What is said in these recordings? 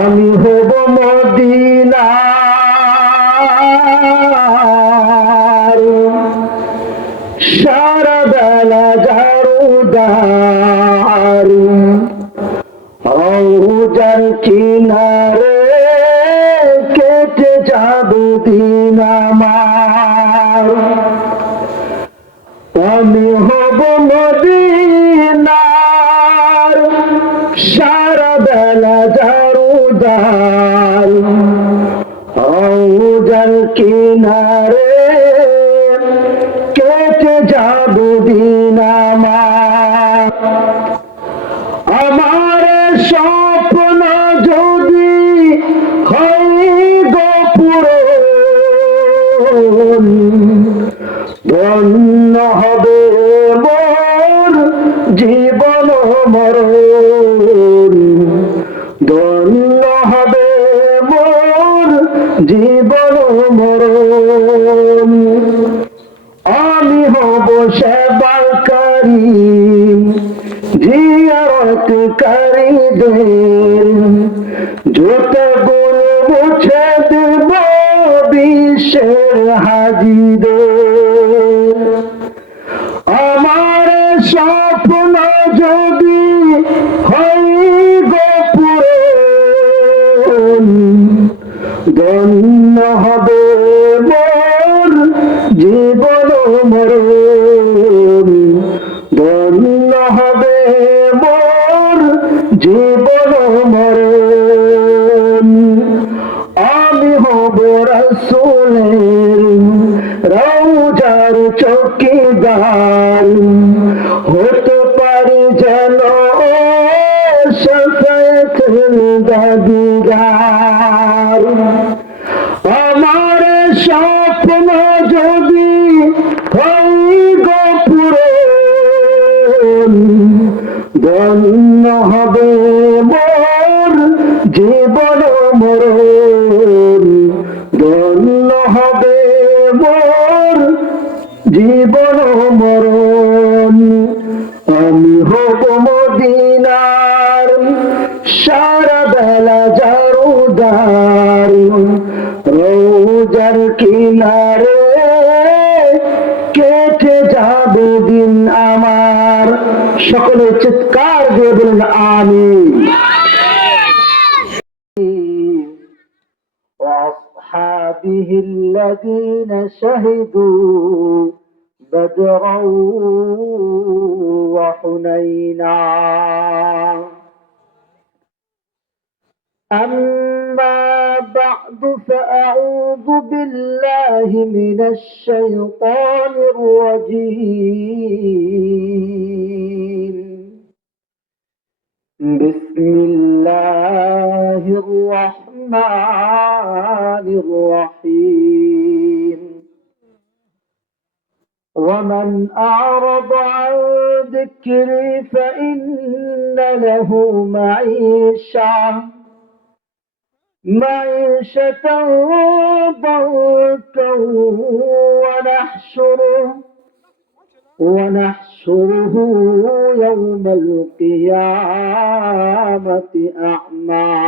আমি হব মদিনার সারা বেলা জারুদার, রওজার কিনারে কেটে যাবে দিন আমার। আমি হব মদিনার সারা বেলা জারুদার, রওজার কিনারে কেটে যাবে দিন আমার। আমার স্বপ্ন যদি হয় গো পূরণ, ধন্য হবে মোর জীবন মরণ, ধন্য হবে মোর জীবন মরণ। আমি হব সেবাকারী জিয়ারতকারীদের, যতগুলো মুছে দেব বিশ্বের হাজিদের। আমার স্বপ্ন যদি হয় গো পূরণ, ধন্য হবে মোর জীবন মরণ, ধন্য হবে মোর জীবন মরণ। আমি হব রাসূলের রওজার চৌকিদার, হতে পারি যেন শাফায়াতুল দাবিদার। আমার স্বপ্ন যদি হয় গো পূরণ, ধন্য হবে মোর জীবন মরণ, ধন্য হবে মোর জীবন মরণ। আমি হব মদিনার সারা বেলা জারুদার, রওজার কিনারে কেটে যাবে দিন আমার। সকলে চিৎকার দিয়ে বলুন আমিন। وأصحابه الذين شهدوا بدرا وحنينا. أما بعد فأعوذ بالله من الشيطان الرجيم. بسم الله الرحمن الرحيم. ومن أعرض عن ذكري فإن له معيشة ضنكا ونحشره يوم القيامة أعمى.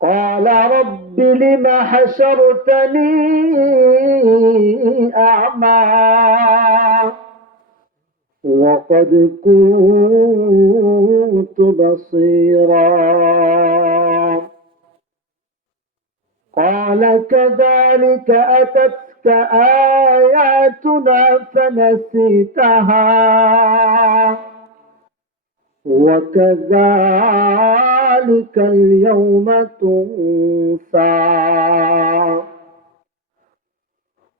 قال رب لم حشرتني أعمى وقد كنت بصيرا. قال كذلك أتتك آياتنا فنسيتها وكذلك اليوم تنسى.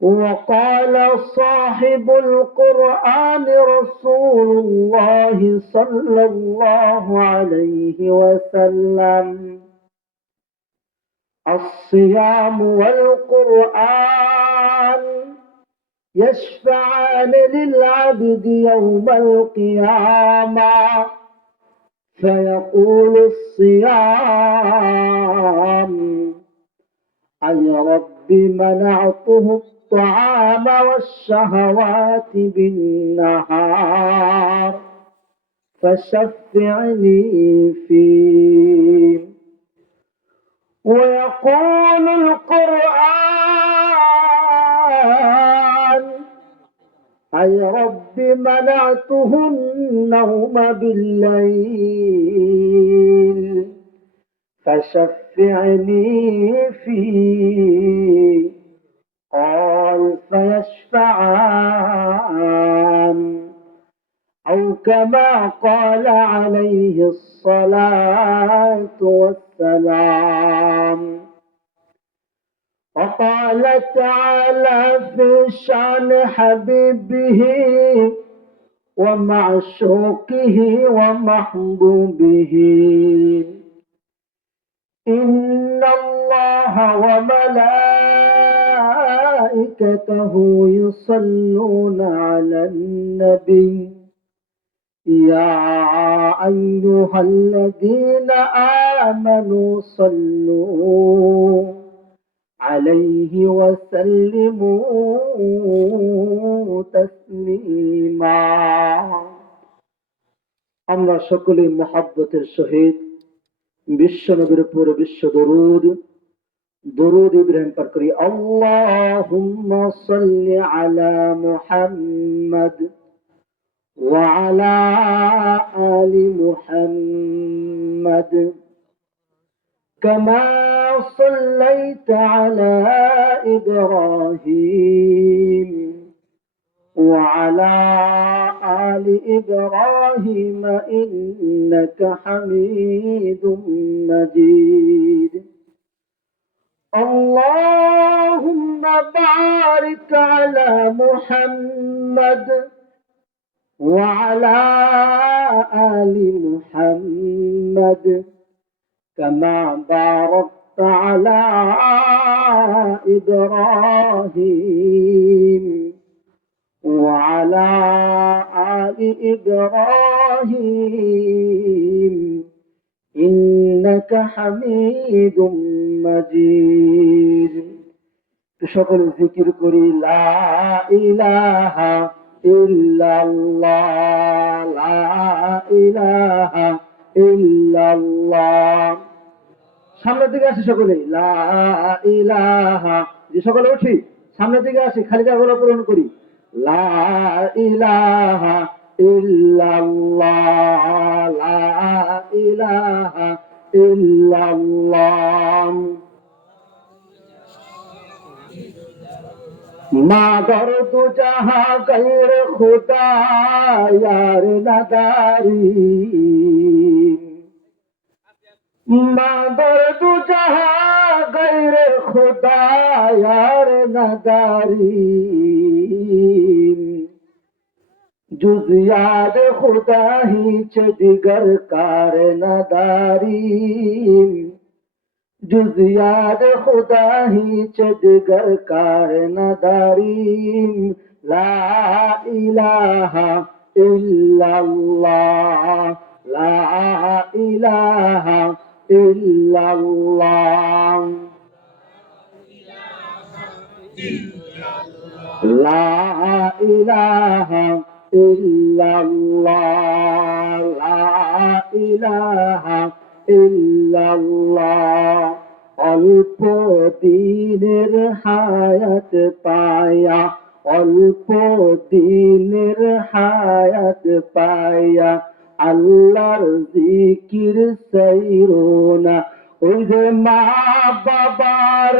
وقال صاحب القرآن رسول الله صلى الله عليه وسلم: الصيام والقرآن يشفعان للعبد يوم القيامة، فيقول الصيام: أي رب منعته الطعام والشهوات بالنهار فشفعني فيه. ويقول القرآن أي رب منعته النوم بالليل فشفعني فيه. قال فيشفعان أو كما قال عليه الصلاة والسلام. وقال تعالى في شأن حبيبه ومعشوقه ومحبوبه: إن الله وملائكته يصلون على النبي يا أيها الذين آمنوا صلوا عليه وسلموا تسليما। আমরা সকলে মহব্বতের সহিত বিশ্ব নবীর উপর বিশ্ব দরুদ ইব্রাহিম পাঠ করি। আল্লাহুম্মা সাল্লি আলা মুহাম্মাদ ওয়া আলা আলি মুহাম্মাদ কামা সাল্লাইতা আলা ইব্রাহিম ওয়া আলা আলি ইব্রাহিম ইন্নাকা হামিদুম মাজিদ। اللهم بارك على محمد وعلى آل محمد كما باركت على إبراهيم وعلى آل إبراهيم إنك حميد مجيد। সকল জিকির করি লা ইলাহা ইল্লাল্লাহ, লা ইলাহা ইল্লাল্লাহ। সামনের দিকে আসি সকলে, লা ইলাহা। যে সকলে উঠি সামনের দিকে আসি, খালি জায়গাগুলো পূরণ করি। লা ইলাহা ইল্লাল্লাহ, লা ইলাহা ইল্লাল্লাহ। मागर तू जहाँ गैर खुदा यार नदारी, मागर तू जहाँ गैर खुदा यार नदारी, जुज याद खुदा ही च दिगर कार नदारी, जुज याद खुदा ही च दिगर कार नदारी। ला इलाहा इल्लल्लाह, ला इलाहा इल्लल्लाह, ला इलाहा इल्लल्लाह, ला इलाहा ইল্লাল্লাহ। অল্প দিনের হায়াত পায়া, অল্প দিনের হায়াত পায়া আল্লাহর জিকির সাইরোনা। ওই যে মা বাবার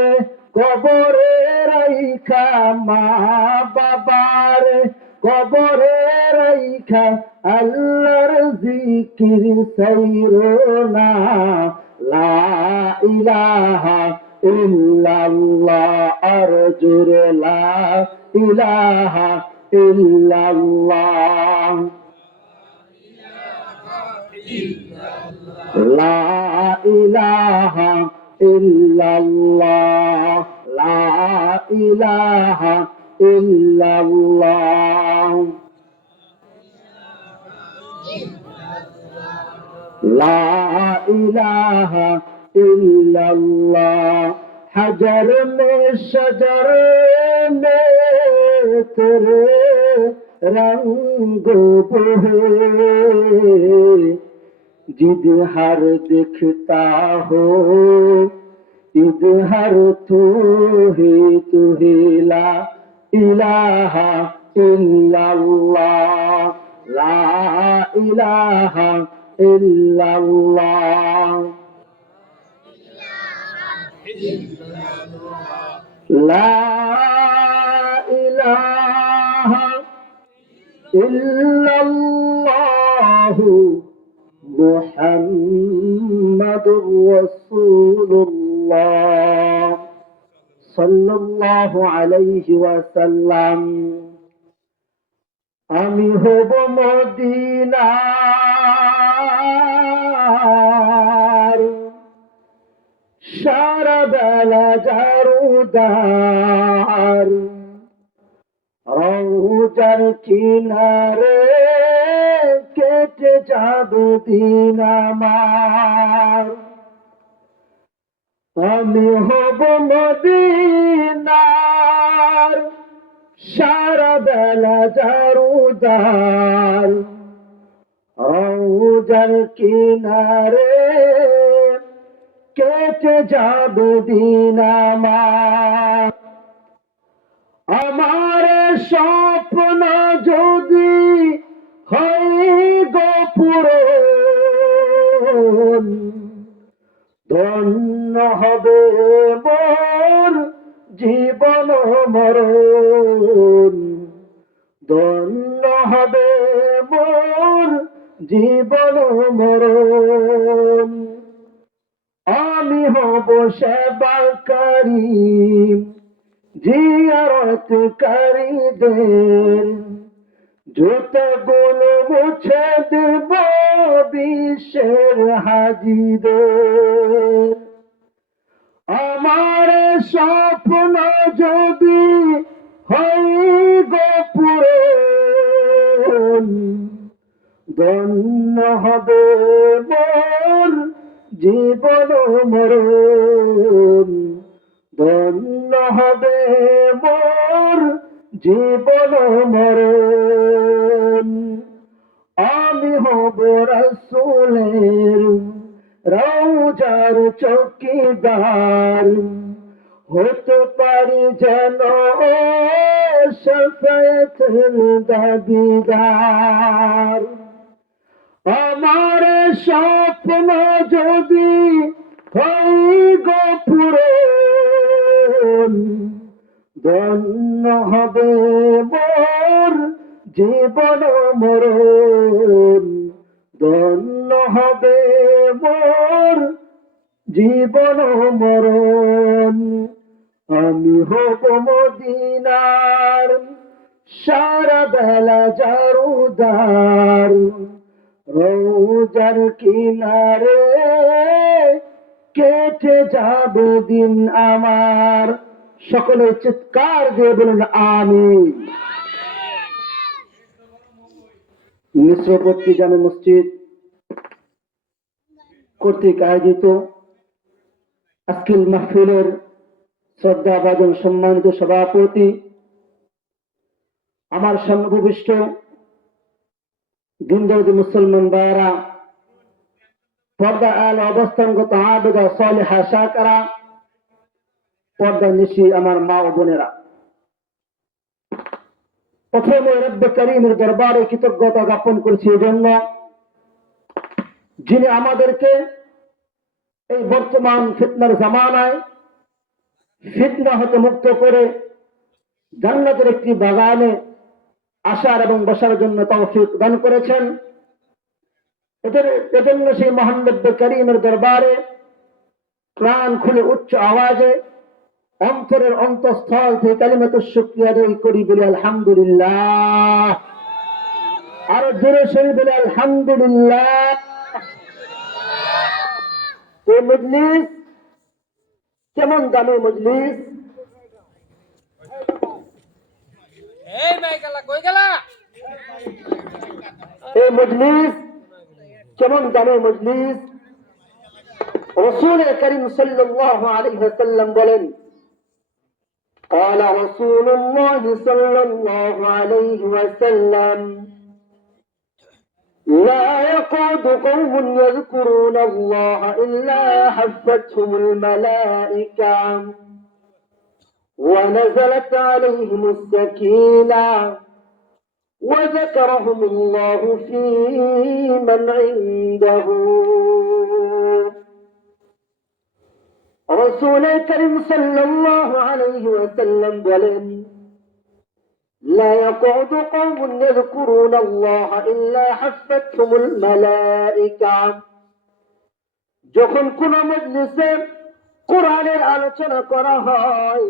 কবরে রাইখা, মা বাবার কবরে রাইখা আল্লাহর জিকির সাইরোনা। লা ইলাহা ইল্লাল্লাহ, আর জোরে লা ইলাহা ইল্লাল্লাহ, লা ইলাহা ইল্লাল্লাহ, লা ইলাহা ইল্লাল্লাহ, লা ইলাহা ইল্লাল্লাহ। हजर में शजर में तेरे रंग बहे जिद हर दिखता हो इधर तू ही ला इलाहा इल्लल्लाह ला इलाहा इल्लल्लाह ला इलाहा इल्लल्लाह मुहम्मदुर रसूलुल्लाह सल्लल्लाहु अलैहि ওয়াসাল্লাম। আমি হব মদিনার সারা বেলা জারুদার রওজার কিনারে কেটে যাবে দিন আমার। আমি হব মদিনার সারা বেলা জারুদার রওজার কিনারে কেটে যাবে দিন আমার। আমার স্বপ্ন যদি হয় গো পূরণ ধন্য হবে মোর জীবন মরণ ধন্য হবে মোর জীবন মরণ। আমি হব সেবাকারী জিয়ারতকারীদের জুতোগুলো মুছে দেব বিশ্বের হাজিদের। আমার স্বপ্ন যদি হয় গো পূরণ ধন্য হবে মোর জীবন মরণ ধন্য হবে মোর জীবন মরণ। আমি হব রাসূলের রওজার চৌকিদার হতে পারি যেন শাফায়াতের দাবিদার। আমার স্বপ্ন যদি হয় গো পূরণ ধন্য হবে মোর জীবন মরণ ধন্য হবে মোর জীবন মরণ। আমি হব মদিনার সারা বেলা জারুদার রওজার কিনারে কেটে যাবে দিন আমার। সকলে চিৎকার দিয়ে বলুন আমিন। মিশ্রপট্টি জামে মসজিদ কর্তৃক আয়োজিত আজকের মাহফিলের শ্রদ্ধাভাজন সম্মানিত সভাপতি আমার সামনে উপবিষ্ট দিনদার মুসলমান ভাইয়েরা পর্দা আল অবস্থানগত আবেদা সালেহা শাকরা পর্দা নিশি আমার মা ও বোনেরা, প্রথমে রব্বে করিমের দরবারে কৃতজ্ঞতা জ্ঞাপন করছি এই জন্য যিনি আমাদেরকে এই বর্তমান ফিতনার জামানায় ফিতনা হতে মুক্ত করে জান্নাতের একটি বাগানে আসার এবং বসার জন্য তৌফিক দান করেছেন। এজন্য সেই মহান রব্বে করিমের দরবারে প্রাণ খুলে উচ্চ আওয়াজে অন্তরের অন্তঃস্থল থেকে কালিমাতুশ শুকরিয়া আদায় করি, বলি আলহামদুলিল্লাহ। আরো জোরে সরে বলি আলহামদুলিল্লাহ। এই মজলিস কেমন দামি মজলিস, এই মজলিস কেমন দামি মজলিস। রাসূল করিম সাল্লাল্লাহু আলাইহি ওয়াসাল্লাম বলেন, قال رسول الله صلى الله عليه وسلم لا يقعد قوم يذكرون الله إلا حفتهم الملائكة ونزلت عليهم السكينة وذكرهم الله في من عنده رسول كريم صلى الله عليه وسلم বলেন لا يقعد قوم يذكرون الله إلا حفتهم الملائكة যখন কোন মজলিসে কোরআনের আলোচনা করা হয়,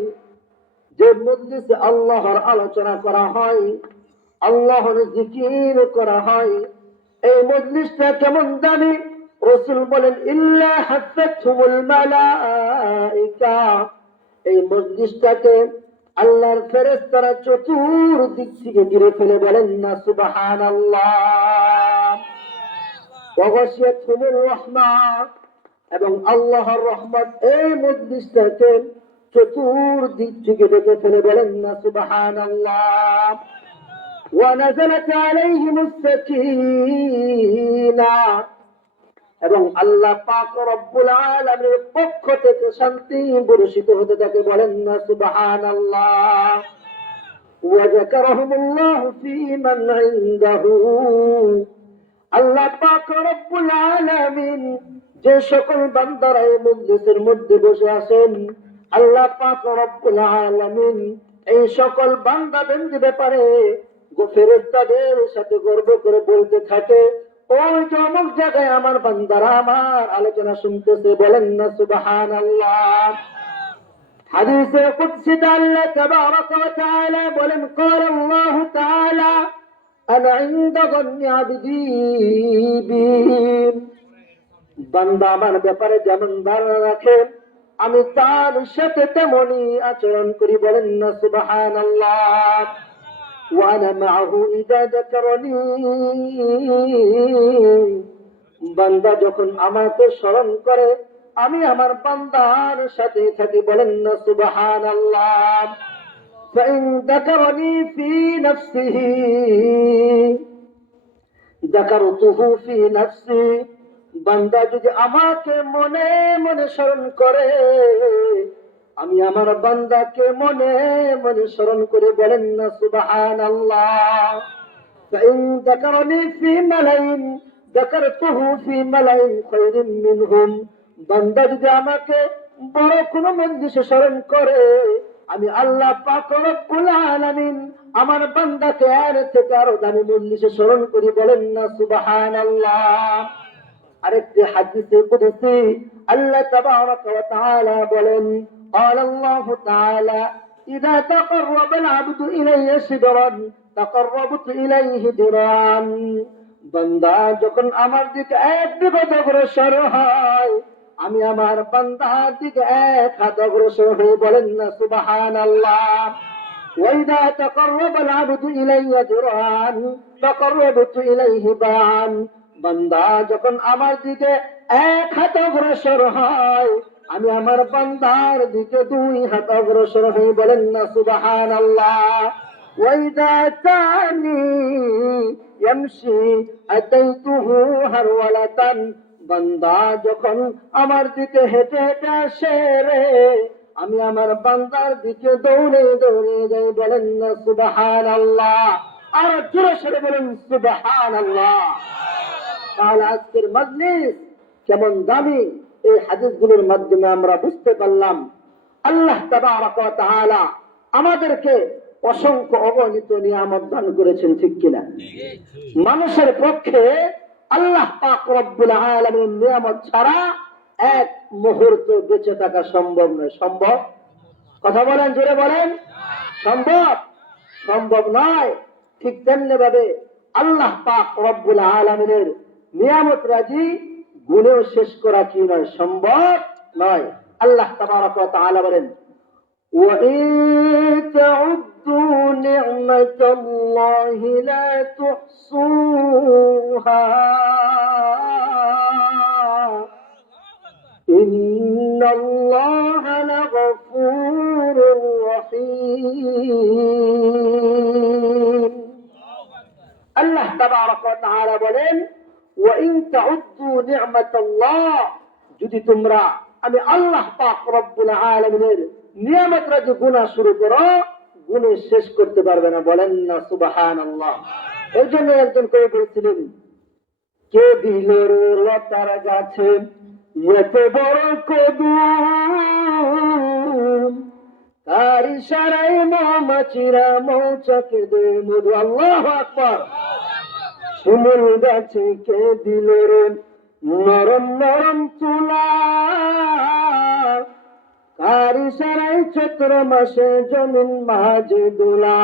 যে মজলিসে আল্লাহর আলোচনা করা হয়, আল্লাহর জিকির করা হয়, এই মজলিসটা কেমন জানি? রাসূল বলেন ইল্লা হাফাতহুমুল মালাইকা, এই মজলিসটাকে আল্লাহর ফেরেশতারা চতুর্দিক থেকে ঘিরে ফেলে, বলেন না সুবহানাল্লাহ। ওয়া গাশিয়াতহুমুর রাহমা, এবং আল্লাহর রহমত এই মজলিসটাকে চতুর্দিক থেকে ঢেকে ফেলে, বলেন না সুবহানাল্লাহ। ওয়া নাযালাত আলাইহিমুস সাকিনা, এবং আল্লাহ পাক রব্বুল আলামিনের পক্ষ থেকে শান্তি বর্ষিত হতে থাকে, বলেন না সুবহানাল্লাহ। ওয়া যাকারাহুমুল্লাহু ফী মান ইনদাহু, আল্লাহ পাক রব্বুল আলামিন যে সকল বান্দারা এই মজলিসের মধ্যে বসে আছেন, আল্লাহ পাক রব্বুল আলামিন এই সকল বান্দাদের ব্যাপারে ফেরেশতাদের সাথে গর্ব করে বলতে থাকে, ওই যে অমুক জায়গায় আমার বান্দারা আমার আলোচনা শুনতেছে, বলেন না সুবহানাল্লাহ। হাদিসে কুদসিতে আল্লাহ তাবারাক ওয়া তাআলা বলেন قال الله تعالى أنا عند ظن عبدي بي, বান্দা আমার ব্যাপারে যেমন ধারণা রাখে আমি তার সাথে তেমনই আচরণ করি, বলেন না সুবহানাল্লাহ। وأنا معه إذا ذكرني, বান্দা যখন আমাকে স্মরণ করে আমি আমার বান্দার সাথে থাকি, বলেন না সুবহানাল্লাহ। فإن ذكرني في نفسه ذكرته في نفسي, বান্দা যদি আমাকে মনে মনে স্মরণ করে আমি আমার বান্দাকে মনে মনে স্মরণ করে, বলেন না সুবহানাল্লাহ। فإن ذكرني في ملأ ذكرته في ملأ خير منهم, বান্দা যদি আমাকে বড় কোনো মজলিসে স্মরণ করে আমি আল্লাহ পাক রব্বুল আলামিন আমার বান্দাকে এর থেকে আরো দামি মজলিসে স্মরণ করি, বলেন না সুবহানাল্লাহ। আরেকটি হাদিসে কুদসি আল্লাহ তাবারাক ওয়া তাআলা বলেন قال الله تعالى إذا تقرب العبد إلي شبرا تقربت إليه ذراعا, বান্দা যখন আমার দিকে এক বিঘত অগ্রসর হয় আমি আমার বান্দার দিকে এক হাত অগ্রসর হয়ে, বলেন না সুবহানাল্লাহ। وإذا تقرب العبد إلي ذراعا تقربت إليه باعا, বান্দা যখন আমার দিকে এক হাত অগ্রসর হয় আমি আমার বান্দার দিকে দুই হাত অগ্রসর হই, বলেন না সুবহানাল্লাহ। وإذا أتاني يمشي أتيته هرولة, বান্দা যখন আমার দিকে হেঁটে হেঁটে আসে রে আমি আমার বান্দার দিকে দৌড়ে দৌড়ে যাই, বলেন না সুবহানাল্লাহ। আর জোরে সরে বলেন সুবহানাল্লাহ। তাহলে আজকের মজলিস কেমন দামি, এই হাদিসগুলোর মাধ্যমে আমরা বুঝতে পারলাম আল্লাহ তাবারাক ওয়া তাআলা আমাদেরকে অসংখ্য অগণিত নিয়ামত দান করেছেন, ঠিক কিনা? মানুষের পক্ষে আল্লাহ পাক রব্বুল আলামিনের নিয়ামত ছাড়া এক মুহূর্ত বেঁচে থাকা সম্ভব নয়। সম্ভব? কথা বলেন, জোরে বলেন। সম্ভব? সম্ভব নয়। ঠিক তেমনি ভাবে আল্লাহ পাক রব্বুল আলামিনের নিয়ামত রাজি গুণেও শেষ করা কি নয়, সম্ভব নয়। আল্লাহ তাবারাক ওয়া তাআলা বলেন وَإِن تَعُدُّوا نِعْمَةَ اللَّهِ لَا تُحْصُوهَا إِنَّ اللَّهَ لَغَفُورٌ رَّحِيمٌ الرحيم আল্লাহ তাবারক ওয়া তাআলা বলেন ওয়া ইন তাউদ্দু নি'মাতাল্লাহ যদি তোমরা আমি আল্লাহ পাক রব্বুল আলামিনের নিয়ামত রাজি গুনাহ শুরু করো গুণে শেষ করতে পারবে না বলেন না সুবহানাল্লাহ এর জন্য একজন কবি বলেছিলেন কে দিল রে লতার গাছে এত বড় কদম তার ইশারায় মৌমাছিরা মৌচাকে দে মধু আল্লাহু আকবার শিমুল গাছে কে দিল রে নরম নরম তুলা তার ইশারায় চৈত্র মাসে জমিন মাঝে দোলা